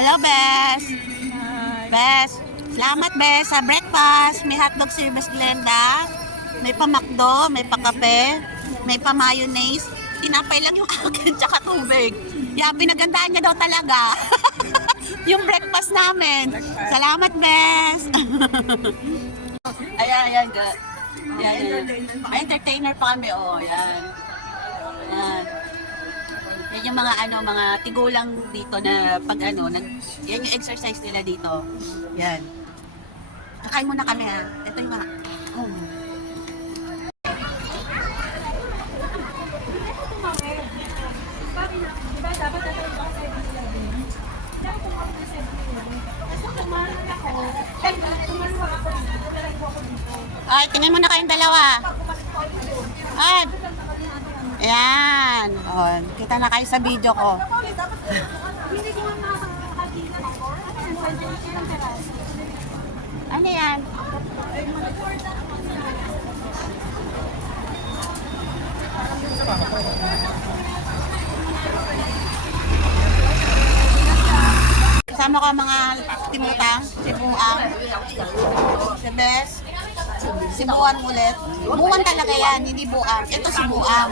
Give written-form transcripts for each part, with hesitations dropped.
Hello, Bes. Bes. Salamat, Bes, sa breakfast. May hotdog service Glenda. May pa-McDo, may pa-kape, may pa-mayonnaise. Tinapay lang yung akin, tsaka tubig. Yan, pinagandaan niya daw talaga. Yung breakfast namin. Salamat, Bes. Ayan. Entertainer pa kami, yan. Yan. Yan yung mga mga tigulang dito na pag yan yung exercise nila dito. Yan. Kakain muna kami ha. Ito yung mga Ay, tingnan mo na kayong dalawa. Ay. Ayan. Oh, kita na kayo sa video ko. Ano yan? Kasama ko mga timutang, si Buang, si Bes, si Buwan ulit. Buwan talaga yan, hindi Buang. Ito si Buang.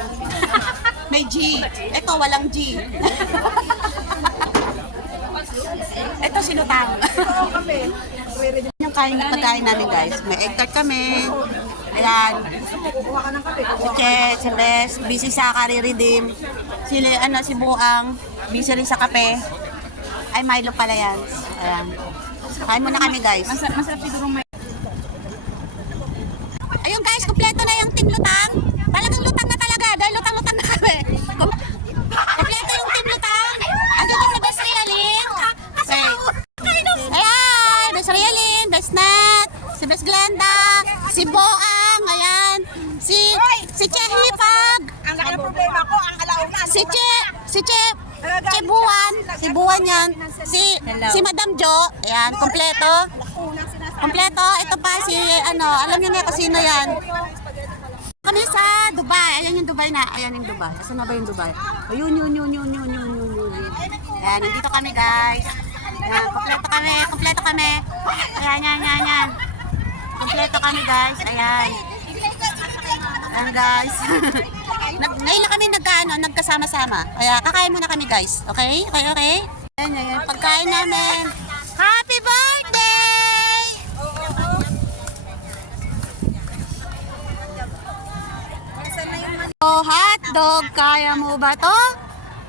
May G. Ito walang G. Ito si Lutang. Yung pagkain namin guys. May egg tart kami. Ayan. Si Che, si Bes, busy sa kari-redeem. Si Buang, busy rin sa kape. Ay, Milo pala yan. Ayan. Kain muna kami guys. Masarap siguro may... Ayun guys, kumpleto na yung team Lutang. Talagang lutang na talaga. Dahil lutang-lutang na kami. Kumpleto yung team Lutang. Ando ka si Best Realin. Ayan, Best Realin, Best Nat, si Best Glenda, si Boang, ayan. Si Che Hipag. Ang laki ng problema ko, ang alauna. Si Buwan yan. Si Madam Jo, ayan, kumpleto. Kompleto, ito pa si alam niyo na kung sino yan. Kami sa Dubai, ayan yung Dubai na, ayan yung Dubai. Asan na ba yung Dubai? O yun. Ayan, nandito kami guys. Ayan, kompleto kami. Ayan. Kompleto kami guys, ayan. Ayan guys. Ngayon na kami nagkasama-sama. Kaya kakain muna kami guys, okay? Okay? Ayan, pagkain namin. Happy birthday! Oh, hotdog, kaya mo ba to?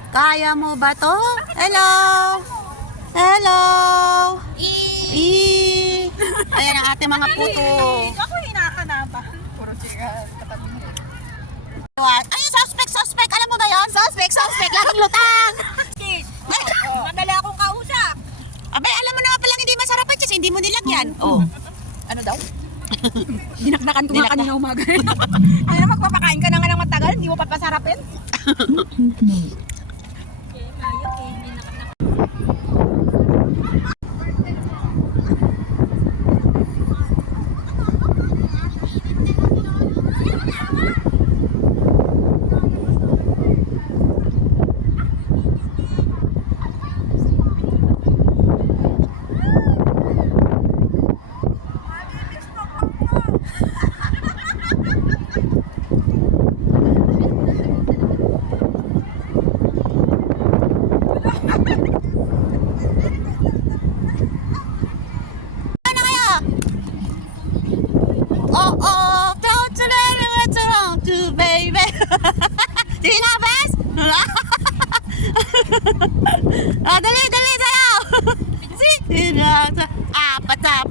Kaya mo ba to? Hello! Ayan ang ating mga puto. Ako hinakanabahan. Puro siya. Ayun, suspect! Alam mo ba yun? Suspect! Laging lutang! Madali akong kausap. Abay, alam mo naman palang hindi masarap at kasi hindi mo nilagyan. Oh. Ano daw? Dinakdakan ko nga kanina umaga. Ano magpapakain ka na nga ng matagal, hindi mo papasarapin? Dali, sayaw! Apata,